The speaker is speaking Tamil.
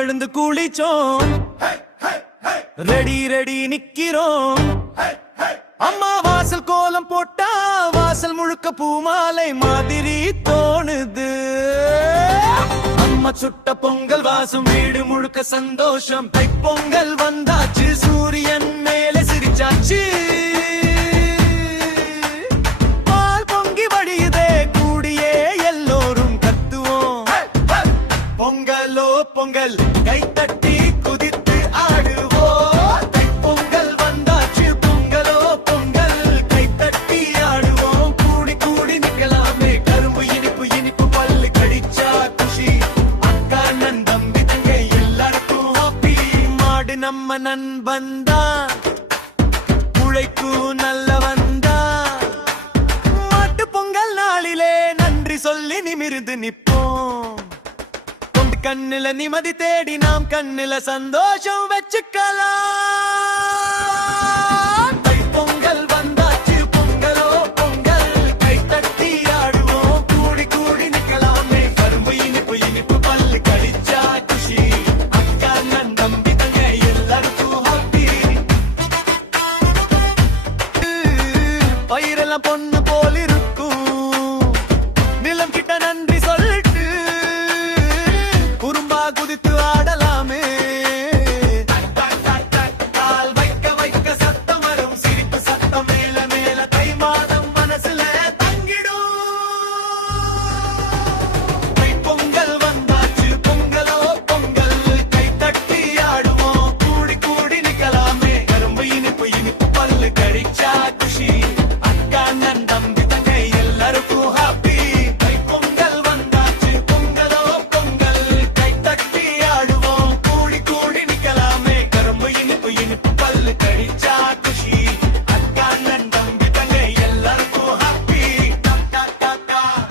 எழுந்து குளிச்சோம், ரெடி ரெடி நிக்கிறோம். அம்மா வாசல் கோலம் போட்டா வாசல் முழுக்க பூமாலை மாதிரி தோணுது. அம்மா சுட்ட பொங்கல் வாசம் வீடு முழுக்க சந்தோஷம். தைப்பொங்கல் வந்தாச்சு, சூரியன் மேலே சிரிச்சாச்சு. பால் பொங்கி வழியுதே, கூடியே எல்லோரும் கத்துவோம். பொங்கலோ பொங்கல், கைத்தட்டி குதித்து ஆடுவோம். தைப்பொங்கல் வந்தாச்சு, பொங்கலோ பொங்கல், கைத்தட்டி ஆடுவோம். கூடி கூடி நிக்கலாமே, கரும்பு இனிப்பு இனிப்பு பல்லு கடிச்சா குஷி. அக்கா நன் தம்பி தங்கை எல்லாருக்கும் ஹாப்பி. மாடு நம்ம நண்பன்தான், உழைக்கும் நல்லவன்தான். மாட்டு பொங்கல் நாளிலே நன்றி சொல்லி நிமிர்ந்து நிப்போம். கண்ணுல நிம்மதி தேடி நாம் கண்ணுல சந்தோஷம் வச்சுக்கலாம். தைப்பொங்கல் வந்தாச்சு, பொங்கலோ பொங்கல், கைத்தட்டி ஆடுவோம். கூடி கூடி நிக்கலாமே, கரும்பு இனிப்பு இனிப்பு பல்லு கடிச்சா குஷி. அக்கா நன் தம்பி தங்க எல்லாருக்கும் ஹாப்பி. பயிரெல்லாம் பொண்ணு போல் இருக்கும், நிலம் கிட்ட நன்றி சொல்லிட்டு குறும்பா குதித்து